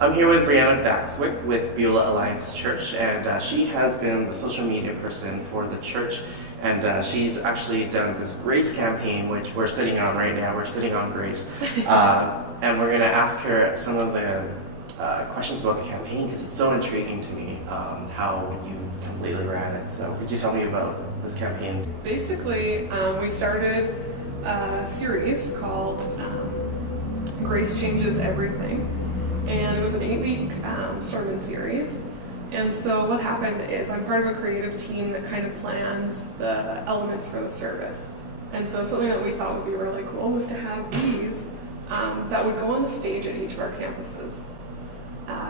I'm here with Brianna Vaxvick with Beulah Alliance Church, and she has been the social media person for the church, and she's actually done this Grace campaign, which we're sitting on right now. We're sitting on Grace, and we're going to ask her some of the questions about the campaign because it's so intriguing to me how you completely ran it. So could you tell me about this campaign? Basically, we started a series called Grace Changes Everything. And it was an 8-week sermon series. And so what happened is I'm part of a creative team that kind of plans the elements for the service. And so something that we thought would be really cool was to have these that would go on the stage at each of our campuses.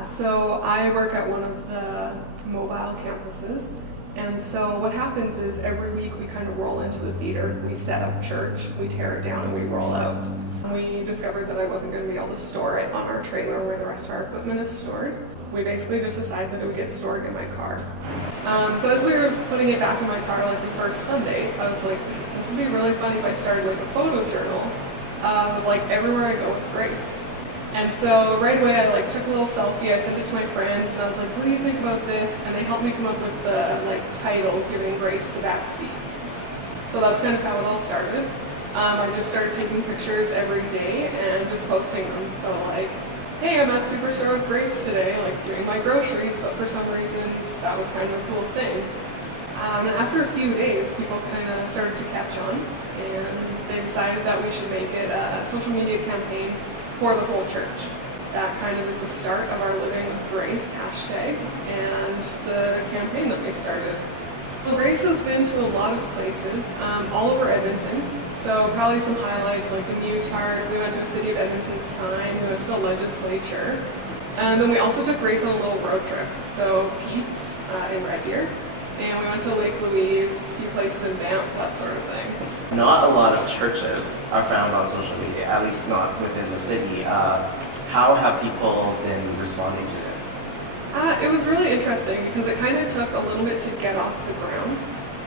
So I work at one of the mobile campuses. And so what happens is every week we kind of roll into the theater, we set up church, we tear it down, and we roll out. We discovered that I wasn't going to be able to store it on our trailer where the rest of our equipment is stored. We basically just decided that it would get stored in my car. So as we were putting it back in my car like the first Sunday, I was like, this would be really funny if I started like a photo journal of like everywhere I go with Grace. And so right away I like took a little selfie, I sent it to my friends, and I was like, what do you think about this? And they helped me come up with the like title, Giving Grace the Back Seat. So that's kind of how it all started. I just started taking pictures every day and just posting them. So like, hey, I'm at Superstore with Grace today, like doing my groceries, but for some reason that was kind of a cool thing. And after a few days, people kind of started to catch on, and they decided that we should make it a social media campaign for the whole church. That kind of is the start of our Living with Grace hashtag and the campaign that we started. Well, Grace has been to a lot of places, all over Edmonton. So probably some highlights like the Mutard, we went to a City of Edmonton sign, we went to the legislature. And then we also took Grace on a little road trip. So Pete's in Red Deer, and we went to Lake Louise, a few places in Banff, that sort of thing. Not a lot of churches are found on social media, at least not within the city. How have people been responding to it? It was really interesting because it kind of took a little bit to get off the ground.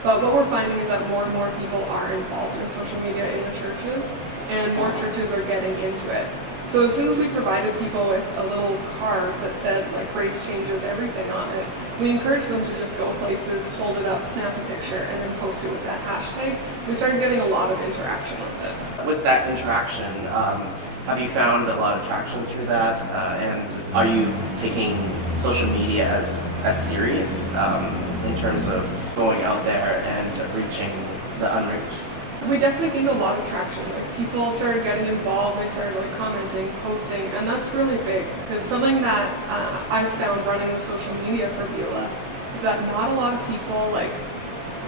But what we're finding is that more and more people are involved in social media in the churches, and more churches are getting into it. So as soon as we provided people with a little card that said like Grace Changes Everything on it, we encouraged them to just go places, hold it up, snap a picture, and then post it with that hashtag. We started getting a lot of interaction with it. With that interaction, have you found a lot of traction through that? And are you taking social media as serious in terms of going out there and reaching the unreached? We definitely gained a lot of traction. Like people started getting involved, they started like commenting, posting, and that's really big. Because something that I've found running the social media for Beulah is that not a lot of people like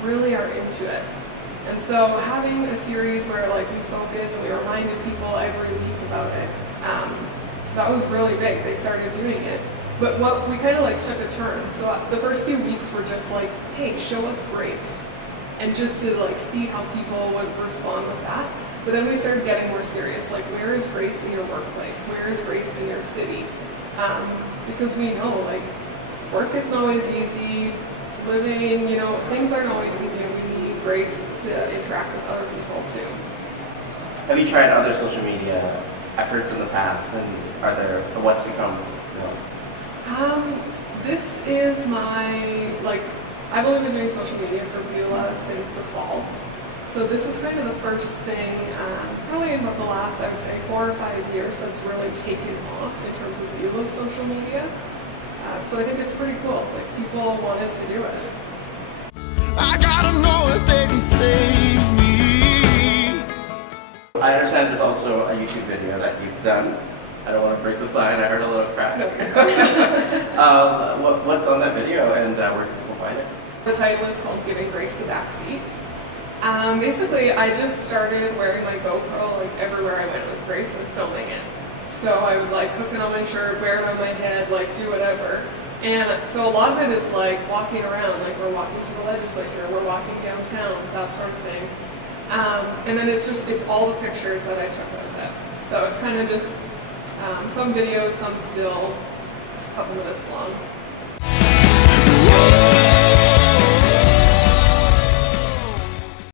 really are into it. And so having a series where like we focus and we reminded people every week about it, that was really big. They started doing it. But what we kind of like took a turn. So the first few weeks were just like, hey, show us Grace. And just to like see how people would respond with that. But then we started getting more serious. Like, where is Grace in your workplace? Where is Grace in your city? Because we know like work isn't always easy. Living, things aren't always easy, and we need Grace to interact with other people too. Have you tried other social media efforts in the past, and what's to come? This is I've only been doing social media for Beulah since the fall. So this is kind of the first thing, probably in about the last, I would say, 4 or 5 years that's really taken off in terms of Beulah's social media. So I think it's pretty cool. Like, people wanted to do it. I gotta know if they can save me. I understand there's also a YouTube video that you've done. I don't want to break the sign, I heard a little crack. What's on that video, and where can people find it? The title is called Giving Grace the Back Seat. Basically, I just started wearing my GoPro like everywhere I went with Grace and filming it. So I would like hook it on my shirt, wear it on my head, like do whatever. And so a lot of it is like walking around, like we're walking to the legislature, we're walking downtown, that sort of thing. And then it's all the pictures that I took with it. So it's kind of just some videos, some still, a couple minutes long.